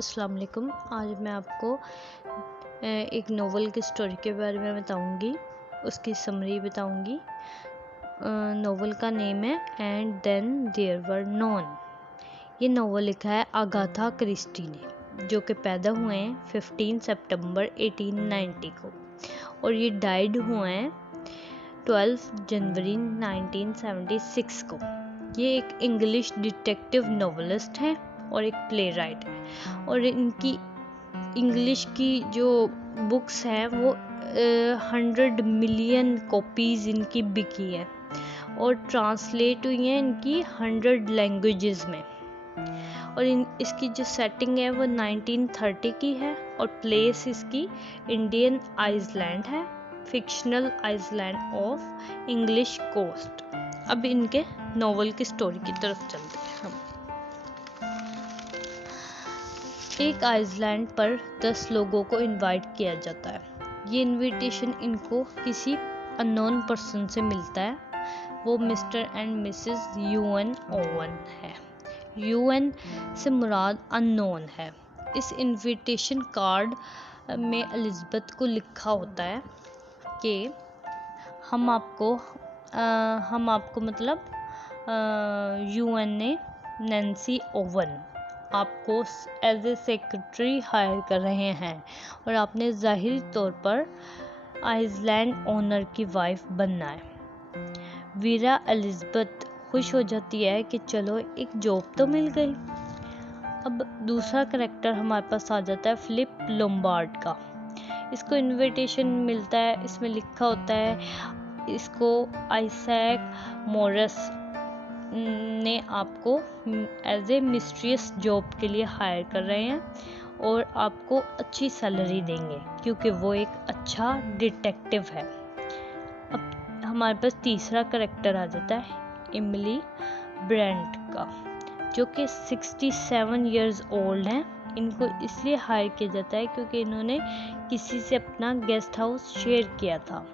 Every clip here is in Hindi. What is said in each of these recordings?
अस्सलाम वालेकुम। आज मैं आपको एक नोवेल की स्टोरी के बारे में बताऊंगी, उसकी समरी बताऊंगी। नोवेल का नेम है and then there were none. ये नोवेल लिखा है अगाथा क्रिस्टी ने, जो कि पैदा हुए हैं 15 सितंबर 1890 को और ये डाइड हुए हैं 12 जनवरी 1976 को। ये एक इंग्लिश डिटेक्टिव नोवेलिस्ट हैं और एक प्ले राइट है और इनकी इंग्लिश की जो बुक्स हैं वो 100 मिलियन कॉपीज़ इनकी बिकी है और ट्रांसलेट हुई हैं इनकी 100 लैंग्वेजेस में। और इसकी जो सेटिंग है वो 1930 की है और प्लेस इसकी इंडियन आइसलैंड है, fictional island of English coast. अब इनके नोवेल की स्टोरी की तरफ चलते हैं हम। एक आइसलैंड पर 10 लोगों को इनवाइट किया जाता है। ये इनविटेशन इनको किसी अननोन पर्सन से मिलता है। वो mister and Mrs UN oven है। यूएन से मुराद अननोन है। इस इनविटेशन कार्ड में एलिज़ाबेथ को लिखा होता है कि हम आपको मतलब यूएन ने नैन्सी ओवन आपको एज ए सेक्रेटरी हायर कर रहे हैं और आपने ज़ाहिरी तौर पर आइसलैंड ओनर की वाइफ बनना है। वीरा एलिज़ाबेथ खुश हो जाती है कि चलो एक जॉब तो मिल गई। अब दूसरा करैक्टर हमारे पास आ जाता है फिलिप लोम्बार्ड का। इसको इनविटेशन मिलता है, इसमें लिखा होता है इसको आइजैक मॉरिस ने आपको एज ए मिस्ट्रियस जॉब के लिए हायर कर रहे हैं और आपको अच्छी सैलरी देंगे क्योंकि वो एक अच्छा डिटेक्टिव है। अब हमारे पास तीसरा करैक्टर आ जाता है एमिली ब्रेंट का, जो कि 67 इयर्स ओल्ड हैं। इनको इसलिए हायर किया जाता है क्योंकि इन्होंने किसी से अपना गेस्ट हाउस शेयर किया था।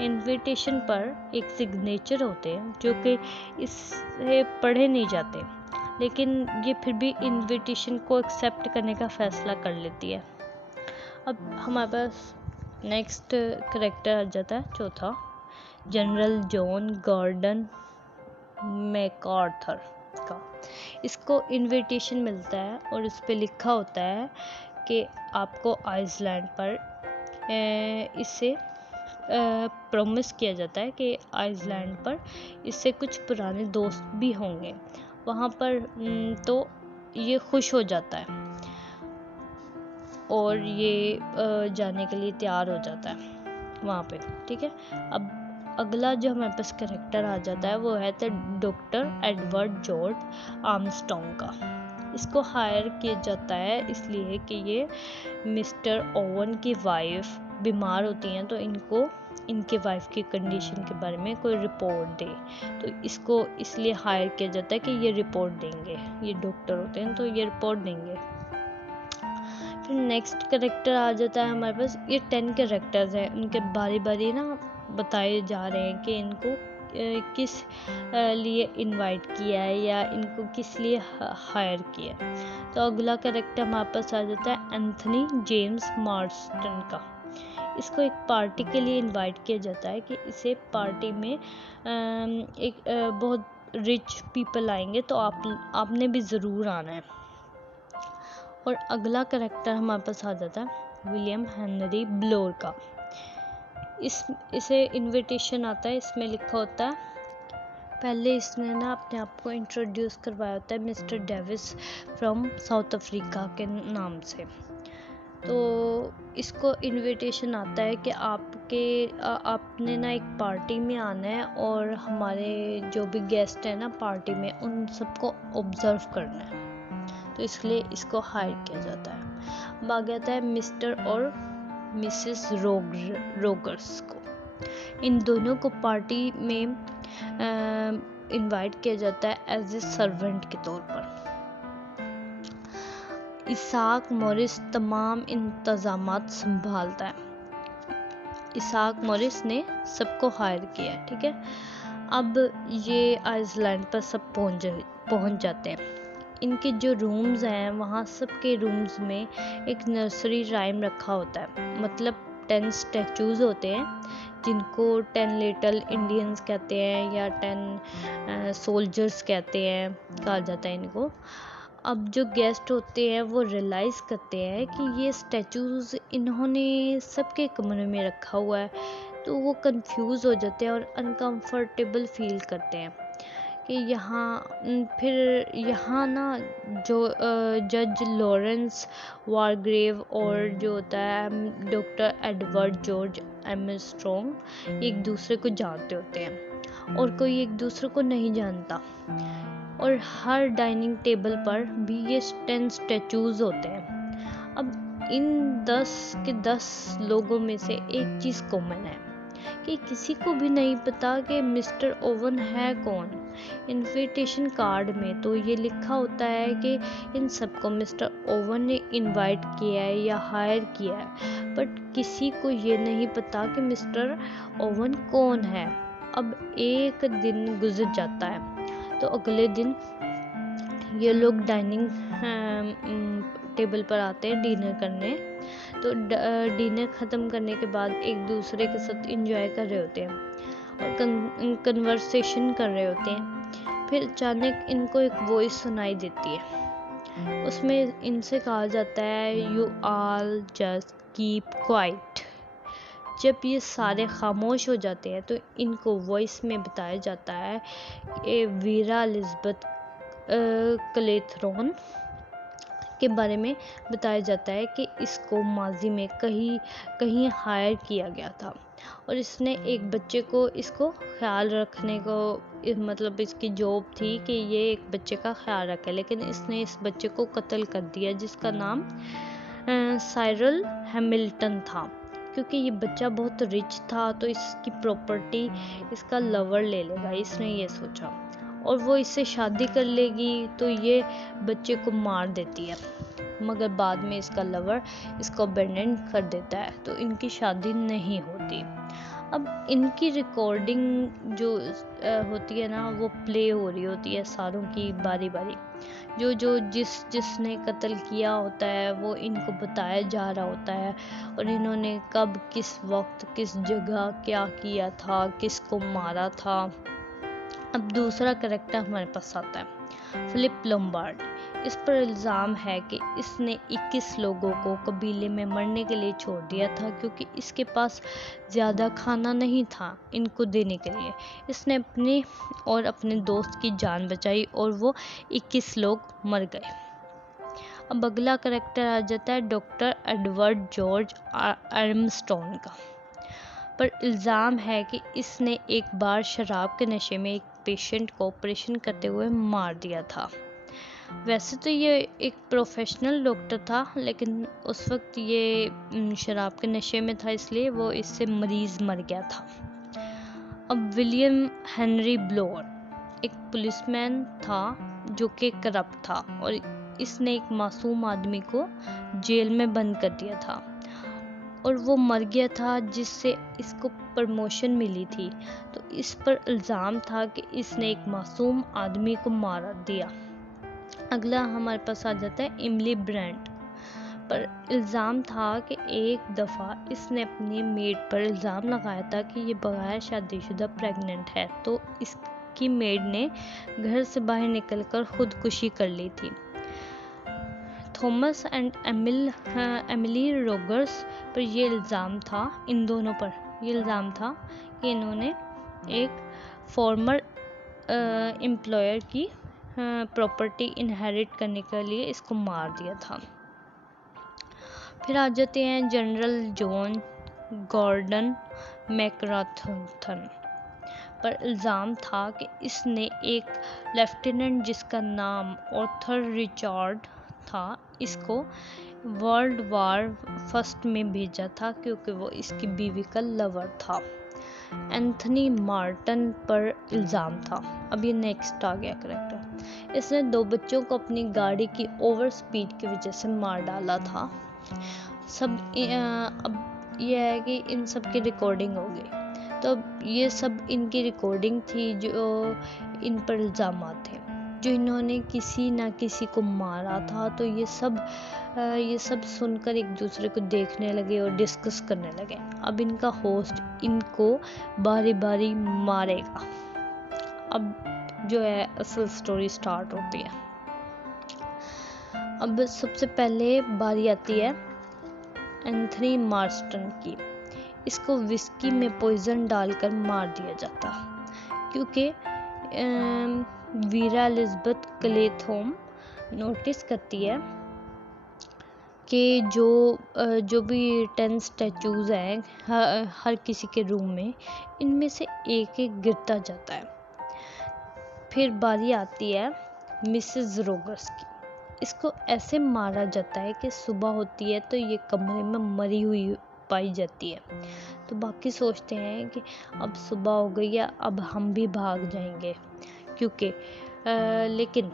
इनविटेशन पर एक सिग्नेचर होते हैं जो कि इससे पढ़े नहीं जाते, लेकिन ये फिर भी इनविटेशन को एक्सेप्ट करने का फैसला कर लेती है। अब हमारे पास नेक्स्ट करैक्टर आ जाता है चौथा, जनरल जॉन गॉर्डन मैकार्थर का। इसको इनविटेशन मिलता है और इस पे लिखा होता है कि आपको आइसलैंड पर इससे प्रॉमिस किया जाता है कि आइसलैंड पर इससे कुछ पुराने दोस्त भी होंगे वहाँ पर। तो ये खुश हो जाता है और ये जाने के लिए तैयार हो जाता है वहाँ पे। ठीक है, अब अगला जो हमारे पास कैरेक्टर आ जाता है वो है डॉक्टर एडवर्ड जॉर्ज आर्मस्ट्रॉन्ग का। इसको हायर किया जाता है इसलिए कि ये मिस्टर ओवन की वाइफ बीमार होती हैं तो इनको इनके वाइफ की कंडीशन के बारे में कोई रिपोर्ट दे, तो इसको इसलिए हायर किया जाता है कि ये रिपोर्ट देंगे। ये डॉक्टर होते हैं तो ये रिपोर्ट देंगे। फिर नेक्स्ट कैरेक्टर आ जाता है हमारे पास, ये 10 कैरेक्टर्स हैं, उनके बारी बारी ना बताए जा रहे हैं कि इनको किस लिए इनवाइट किया है या इनको किस लिए हायर किया है। तो अगला कैरेक्टर हमारे पास आ जाता है एंथनी जेम्स मार्स्टन का। इसको एक पार्टी के लिए इनवाइट किया जाता है कि इसे पार्टी में एक बहुत रिच पीपल आएंगे तो आपने भी ज़रूर आना है। और अगला कैरेक्टर हमारे पास आ जाता है विलियम हेनरी ब्लोर का। इसे इनविटेशन आता है, इसमें लिखा होता है पहले इसने ना अपने आप को इंट्रोड्यूस करवाया होता है mister Davis from south Africa के नाम से। तो इसको इनविटेशन आता है कि आपने ना एक पार्टी में आना है और हमारे जो भी गेस्ट हैं ना पार्टी में उन सबको ऑब्जर्व करना है, तो इसलिए इसको हायर किया जाता है। अब आ गया था मिस्टर और मिसेस रोगर्स को। इन दोनों को पार्टी में इनवाइट किया जाता है एज ए सर्वेंट के तौर पर। इसाक मॉरिस तमाम इंतजामात संभालता है। इसाक मॉरिस ने सबको हायर किया है। ठीक है, अब ये आइसलैंड पर सब पहुंच जाते हैं। इनके जो रूम्स हैं वहाँ सबके रूम्स में एक नर्सरी राइम रखा होता है। मतलब 10 स्टैचूज़ होते हैं जिनको 10 लिटिल इंडियंस कहते हैं या 10 सोल्जर्स कहा जाता है इनको। अब जो गेस्ट होते हैं वो रियलाइज़ करते हैं कि ये स्टैचूज़ इन्होंने सबके कमरे में रखा हुआ है, तो वो कंफ्यूज हो जाते हैं और अनकंफर्टेबल फील करते हैं कि फिर यहाँ ना जो जज लॉरेंस वारग्रेव और जो होता है डॉक्टर एडवर्ड जॉर्ज आर्मस्ट्रॉन्ग एक दूसरे को जानते होते हैं और कोई एक दूसरे को नहीं जानता। और हर डाइनिंग टेबल पर भी ये 10 स्टैचूज़ होते हैं। अब इन 10 के 10 लोगों में से एक चीज़ कॉमन है कि किसी को भी नहीं पता कि मिस्टर ओवन है कौन। इनविटेशन कार्ड में तो ये लिखा होता है कि इन सबको मिस्टर ओवन ने इनवाइट किया है या हायर किया है, बट किसी को ये नहीं पता कि मिस्टर ओवन कौन है। अब एक दिन गुजर जाता है तो अगले दिन ये लोग डाइनिंग टेबल पर आते हैं डिनर करने। तो डिनर ख़त्म करने के बाद एक दूसरे के साथ एंजॉय कर रहे होते हैं और कन्वर्सेशन कर रहे होते हैं। फिर अचानक इनको एक वॉइस सुनाई देती है। उसमें इनसे कहा जाता है you all just keep quiet. जब ये सारे खामोश हो जाते हैं तो इनको वॉइस में बताया जाता है कि वीरा एलिज़ाबेथ क्लेथरॉन के बारे में बताया जाता है कि इसको माजी में कहीं हायर किया गया था और इसने एक बच्चे को इसको ख्याल रखने को मतलब इसकी जॉब थी कि ये एक बच्चे का ख्याल रखे, लेकिन इसने इस बच्चे को कत्ल कर दिया जिसका नाम साइरल हैमिल्टन था। क्योंकि ये बच्चा बहुत रिच था तो इसकी प्रॉपर्टी इसका लवर ले लेगा, इसने ये सोचा, और वो इससे शादी कर लेगी तो ये बच्चे को मार देती है। मगर बाद में इसका लवर इसको अबैंडन कर देता है तो इनकी शादी नहीं होती। अब इनकी रिकॉर्डिंग जो होती है ना वो प्ले हो रही होती है सारों की बारी बारी। जो जिसने कत्ल किया होता है वो इनको बताया जा रहा होता है और इन्होंने कब किस वक्त किस जगह क्या किया था, किसको मारा था। अब दूसरा कैरेक्टर हमारे पास आता है फिलिप लोम्बार्ड। इस पर इल्ज़ाम है कि इसने 21 लोगों को कबीले में मरने के लिए छोड़ दिया था क्योंकि इसके पास ज़्यादा खाना नहीं था इनको देने के लिए। इसने अपने और अपने दोस्त की जान बचाई और वो 21 लोग मर गए। अब अगला कैरेक्टर आ जाता है डॉक्टर एडवर्ड जॉर्ज आर्मस्ट्रॉन्ग का। पर इल्ज़ाम है कि इसने एक बार शराब के नशे में एक पेशेंट को ऑपरेशन करते हुए मार दिया था। वैसे तो ये एक प्रोफेशनल डॉक्टर था, लेकिन उस वक्त ये शराब के नशे में था इसलिए वो इससे मरीज़ मर गया था। अब विलियम हेनरी ब्लोर एक पुलिसमैन था जो कि करप्ट था और इसने एक मासूम आदमी को जेल में बंद कर दिया था और वो मर गया था जिससे इसको प्रमोशन मिली थी। तो इस पर इल्ज़ाम था कि इसने एक मासूम आदमी को मार दिया। अगला हमारे पास आ जाता है इमली ब्रेंट। पर इल्ज़ाम था कि एक दफ़ा इसने अपनी मेड पर इल्ज़ाम लगाया था कि ये बगैर शादीशुदा प्रेग्नेंट है, तो इसकी मेड ने घर से बाहर निकलकर खुदकुशी कर ली थी। थॉमस एंड एमिली रोगर्स पर ये इल्ज़ाम था, इन दोनों पर ये इल्ज़ाम था कि इन्होंने एक फॉर्मर एम्प्लॉयर की प्रॉपर्टी इनहेरिट करने के लिए इसको मार दिया था। फिर आ जाते हैं जनरल जॉन गॉर्डन मैकराथन। पर इल्ज़ाम था कि इसने एक लेफ्टिनेंट जिसका नाम आर्थर रिचर्ड था इसको वर्ल्ड वार फर्स्ट में भेजा था क्योंकि वो इसकी बीवी का लवर था। एंथनी मार्टन पर इल्ज़ाम था। अब ये नेक्स्ट आ गया कैरेक्टर। इसने 2 बच्चों को अपनी गाड़ी की ओवर स्पीड की वजह से मार डाला था। अब ये है कि इन सब की रिकॉर्डिंग हो गई, तो ये सब इनकी रिकॉर्डिंग थी जो इन पर इल्ज़ाम थे। जो इन्होंने किसी ना किसी को मारा था। तो ये सब सुनकर एक दूसरे को देखने लगे और डिस्कस करने लगे। अब इनका होस्ट इनको बारी बारी मारेगा। अब जो है असल स्टोरी स्टार्ट होती है। अब सबसे पहले बारी आती है एंथनी मार्स्टन की। इसको विस्की में पॉइजन डालकर मार दिया जाता, क्योंकि वीरा एलिजबेथ क्लेथहोम नोटिस करती है कि जो भी 10 स्टैचूज हैं हर किसी के रूम में, इनमें से एक एक गिरता जाता है। फिर बारी आती है मिसेस रोगर्स की। इसको ऐसे मारा जाता है कि सुबह होती है तो ये कमरे में मरी हुई पाई जाती है। तो बाकी सोचते हैं कि अब सुबह हो गई है, अब हम भी भाग जाएंगे, क्योंकि लेकिन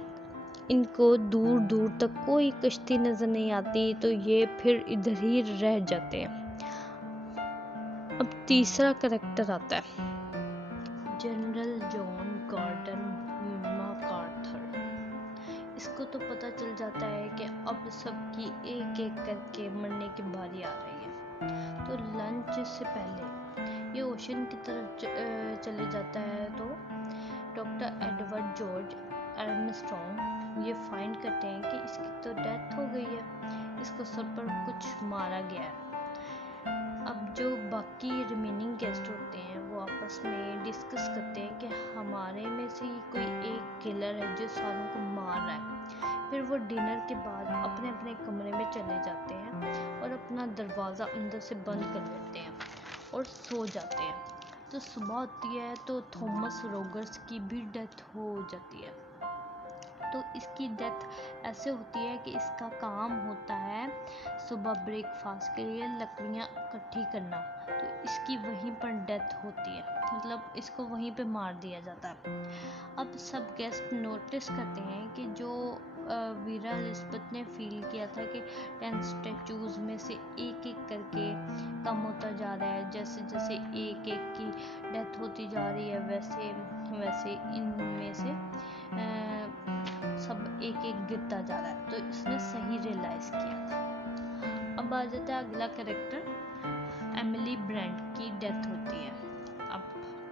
इनको दूर दूर तक कोई कश्ती नजर नहीं आती। तो ये फिर इधर ही रह जाते हैं। अब तीसरा करैक्टर आता है जनरल जॉन गॉर्डन मैकार्थर। इसको तो पता चल जाता है कि अब सबकी एक एक करके मरने की बारी आ रही है। तो लंच से पहले ये ओशन की तरफ चले जाता है। तो डॉक्टर एडवर्ड जॉर्ज आर्मस्ट्रॉन्ग ये फाइंड करते हैं कि इसकी तो डेथ हो गई है, इसको सर पर कुछ मारा गया है। अब जो बाकी रिमेनिंग गेस्ट होते हैं वो आपस में डिस्कस करते हैं कि हमारे में से ही कोई एक किलर है जो सारों को मार रहा है। फिर वो डिनर के बाद अपने अपने कमरे में चले जाते हैं और अपना दरवाज़ा अंदर से बंद कर लेते हैं और सो जाते हैं। तो सुबह होती है तो थॉमस रोगर्स की भी डेथ हो जाती है। तो इसकी डेथ ऐसे होती है कि इसका काम होता है सुबह ब्रेकफास्ट के लिए लकड़ियाँ इकट्ठी करना। तो इसकी वहीं पर डेथ होती है, मतलब इसको वहीं पे मार दिया जाता है। अब सब गेस्ट नोटिस करते हैं कि जो वीरा एलिजबेथ ने फील किया था कि 10 स्टैचूज में से एक एक करके कम होता जा रहा है, जैसे जैसे एक एक की डेथ होती जा रही है वैसे वैसे इनमें से सब एक एक गिरता जा रहा है। तो इसने सही रियलाइज किया था। अब आ जाता है अगला कैरेक्टर एमिली ब्रेंट की डेथ होती है। अब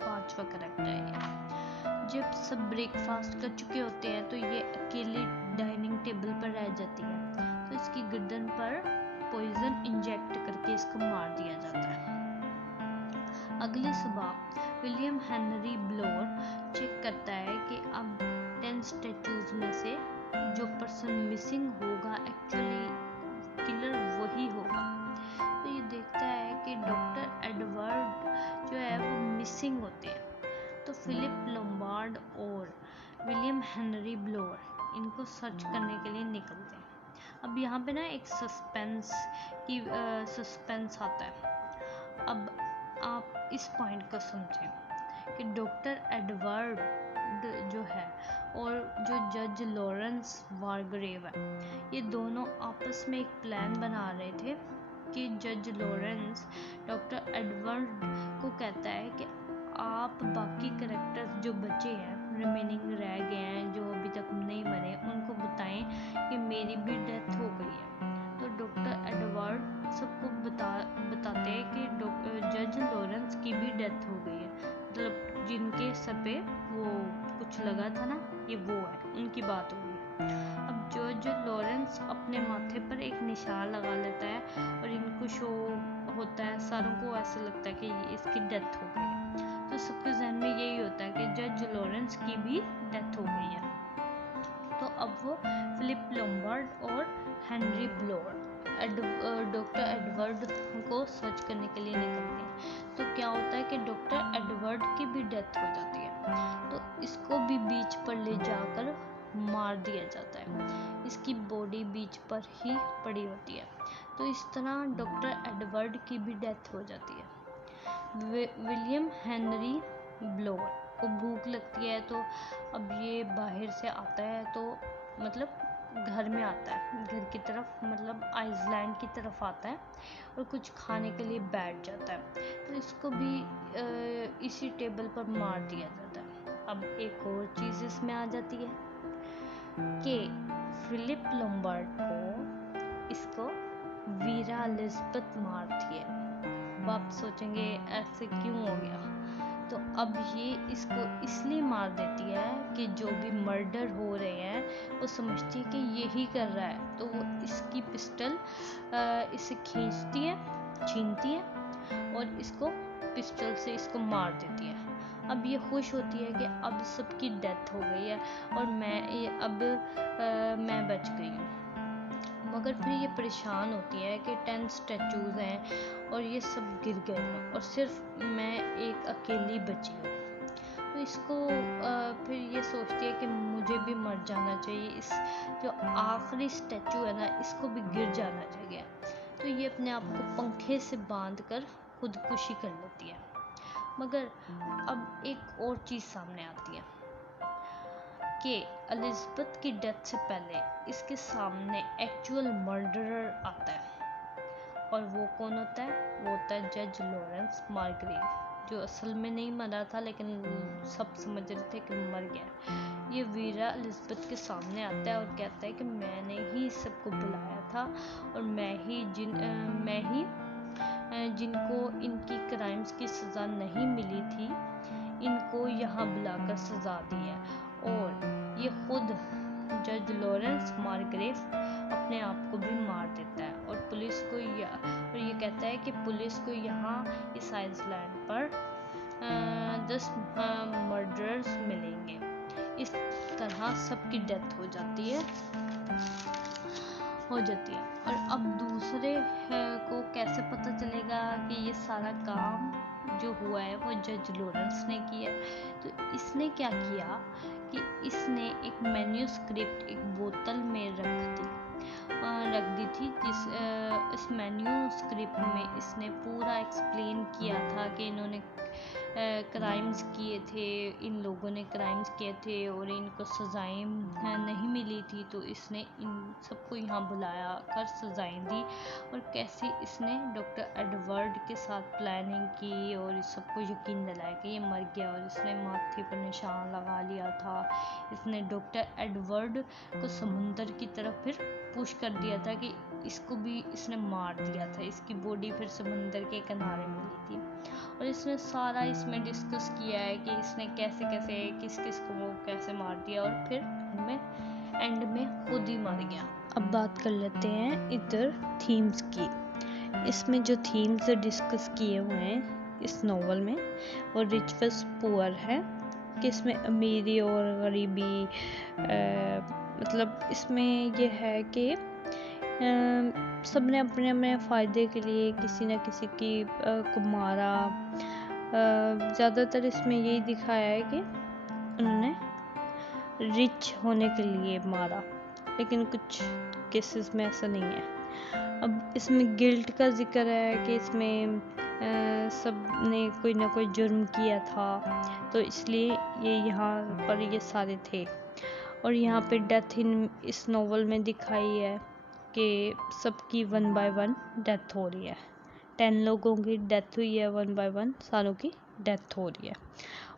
5वां कैरेक्टर है ये। जब सब ब्रेकफास्ट कर चुके होते हैं तो ये अकेली डाइनिंग टेबल पर रह जाती है। तो इसकी गर्दन पर पॉइजन इंजेक्ट करके इसको मार दिया जाता है। अगली सुबह विलियम हेनरी ब्लोर चेक करता है कि अब 10 स्टैचूज में से जो पर्सन मिसिंग होगा एक्चुअली किलर वही होगा। तो ये देखता है कि डॉक्टर एडवर्ड जो है वो मिसिंग होते हैं। तो फिलिप लोम्बार्ड और विलियम हेनरी ब्लोर इनको सर्च करने के लिए निकलते हैं। अब यहाँ पे ना एक सस्पेंस आता है। अब आप इस पॉइंट को समझें कि डॉक्टर एडवर्ड जो है और जो जज लॉरेंस वारग्रेव है, ये दोनों आपस में एक प्लान बना रहे थे कि जज लॉरेंस डॉक्टर एडवर्ड को कहता है कि आप बाकी कैरेक्टर्स जो बचे हैं, रिमेनिंग रह गए हैं, जो अभी तक नहीं मरे, उनको बताएं कि मेरी भी डेथ हो गई है। तो डॉक्टर एडवर्ड सबको बताते हैं कि जज लॉरेंस की भी डेथ हो गई है, मतलब जिनके सर पे वो कुछ लगा था ना, ये वो है, उनकी बात हो गई। अब जज लॉरेंस अपने माथे पर एक निशान लगा लेता है और इनको शो होता है, सारों को ऐसा लगता है कि इसकी डेथ हो गई है। तो सबके जहन में यही होता है कि जज लॉरेंस की भी डेथ हो गई है। तो अब वो फिलिप लोम्बार्ड और हेनरी ब्लोर डॉक्टर एडवर्ड को सर्च करने के लिए निकलते हैं। तो क्या होता है कि डॉक्टर एडवर्ड की भी डेथ हो जाती है। तो इसको भी बीच पर ले जाकर मार दिया जाता है। इसकी बॉडी बीच पर ही पड़ी होती है। तो इस तरह डॉक्टर एडवर्ड की भी डेथ हो जाती है। विलियम हेनरी ब्लोर को भूख लगती है। तो अब ये बाहर से आता है, तो मतलब घर में आता है, घर की तरफ, मतलब आइसलैंड की तरफ आता है और कुछ खाने के लिए बैठ जाता है। तो इसको भी इसी टेबल पर मार दिया जाता है। अब एक और चीज़ इसमें आ जाती है कि फिलिप लॉम्बार्ड को इसको वीरा एलिजाबेथ मारती है। अब आप सोचेंगे ऐसे क्यों हो गया, तो अब ये इसको इसलिए मार देती है कि जो भी मर्डर हो रहे हैं वो समझती है कि यही कर रहा है, तो वो इसकी पिस्टल इसे खींचती है, छीनती है और इसको पिस्टल से इसको मार देती है। अब ये खुश होती है कि अब सबकी डेथ हो गई है और मैं बच गई हूँ। मगर फिर ये परेशान होती है कि 10 स्टैचूज हैं और ये सब गिर गए हैं और सिर्फ मैं एक अकेली बची हूँ। तो इसको फिर ये सोचती है कि मुझे भी मर जाना चाहिए, इस जो आखिरी स्टैचू है ना इसको भी गिर जाना चाहिए। तो ये अपने आप को पंखे से बांधकर खुदकुशी कर लेती है। मगर अब एक और चीज़ सामने आती है कि एलिजाबेथ की डेथ से पहले इसके सामने एक्चुअल मर्डरर आता है। और वो कौन होता है? वो होता है जज लॉरेंस मार्ग्रेव, जो असल में नहीं मरा था लेकिन सब समझ रहे थे कि मर गया। ये वीरा एलिजाबेथ के सामने आता है और कहता है कि मैंने ही सबको बुलाया था और मैं ही जिनको इनकी क्राइम्स की सज़ा नहीं मिली थी इनको यहाँ बुलाकर सज़ा दी है। और ये खुद जज लॉरेंस मार्ग्रेव अपने आप को भी मार देता है और ये कहता है कि पुलिस को यहाँ इस आइसलैंड पर 10 मर्डरर्स मिलेंगे। इस तरह सबकी डेथ हो जाती है। और अब दूसरे को कैसे पता चलेगा कि ये सारा काम जो हुआ है वो जज लॉरेंस ने किया? तो इसने क्या किया कि इसने एक मैन्यूस्क्रिप्ट एक बोतल में रख दी थी। इस मैन्यूस्क्रिप्ट में इसने पूरा एक्सप्लेन किया था कि इन्होंने क्राइम्स किए थे, इन लोगों ने क्राइम्स किए थे और इनको सज़ाएं नहीं मिली थी, तो इसने इन सबको यहाँ बुलाया कर सज़ाएं दी। और कैसे इसने डॉक्टर एडवर्ड के साथ प्लानिंग की और इस सबको यकीन दिलाया कि ये मर गया और इसने माथे पर निशान लगा लिया था। इसने डॉक्टर एडवर्ड को समुंदर की तरफ फिर पुश कर दिया था कि इसको भी इसने मार दिया था। इसकी बॉडी फिर समुंदर के किनारे मिली थी और इसने सारा इसमें डिस्कस किया है कि इसने कैसे कैसे किस किस को वो कैसे मार दिया और फिर एंड में खुद ही मर गया। अब बात कर लेते हैं इधर थीम्स की। इसमें जो थीम्स डिस्कस किए हुए हैं इस नॉवल में वो रिच वर्सेस पुअर है कि इसमें अमीरी और गरीबी मतलब इसमें ये है कि सबने अपने अपने फ़ायदे के लिए किसी न किसी को मारा। ज़्यादातर इसमें यही दिखाया है कि उन्होंने रिच होने के लिए मारा, लेकिन कुछ केसेस में ऐसा नहीं है। अब इसमें गिल्ट का जिक्र है कि इसमें सब ने कोई ना कोई जुर्म किया था, तो इसलिए ये यहाँ पर ये सारे थे। और यहाँ पे डेथ इस नॉवल में दिखाई है कि सबकी 1 बाय 1 डेथ हो रही है। 10 लोगों की डेथ हुई है, 1 बाय 1 सारों की डेथ हो रही है।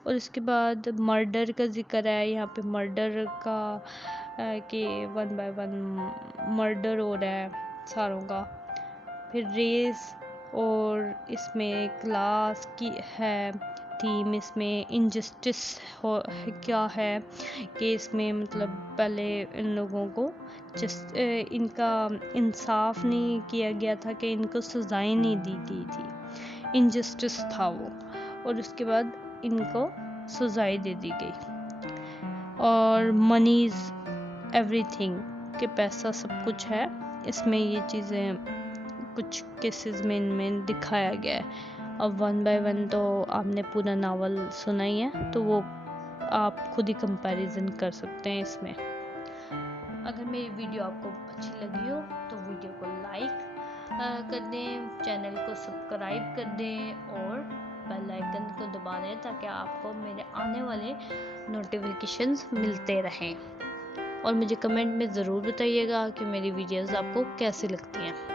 और इसके बाद मर्डर का जिक्र है यहाँ पे, मर्डर का कि 1 बाय 1 मर्डर हो रहा है सारों का। फिर रेस और इसमें क्लास की है थीम। इसमें इनजस्टिस क्या है कि इसमें मतलब पहले इन लोगों को इनका इंसाफ नहीं किया गया था कि इनको सज़ाएं नहीं दी गई थी, इनजस्टिस था वो, और उसके बाद इनको सज़ाएं दे दी गई। और मनी इज़ एवरीथिंग कि पैसा सब कुछ है। इसमें ये चीज़ें कुछ केसेस में इनमें दिखाया गया है। अब 1 बाय 1 तो आपने पूरा नावल सुना ही है, तो वो आप खुद ही कंपैरिजन कर सकते हैं इसमें। अगर मेरी वीडियो आपको अच्छी लगी हो तो वीडियो को लाइक कर दें, चैनल को सब्सक्राइब कर दें और बेल आइकन को दबा दें ताकि आपको मेरे आने वाले नोटिफिकेशंस मिलते रहें। और मुझे कमेंट में ज़रूर बताइएगा कि मेरी वीडियोस आपको कैसी लगती हैं।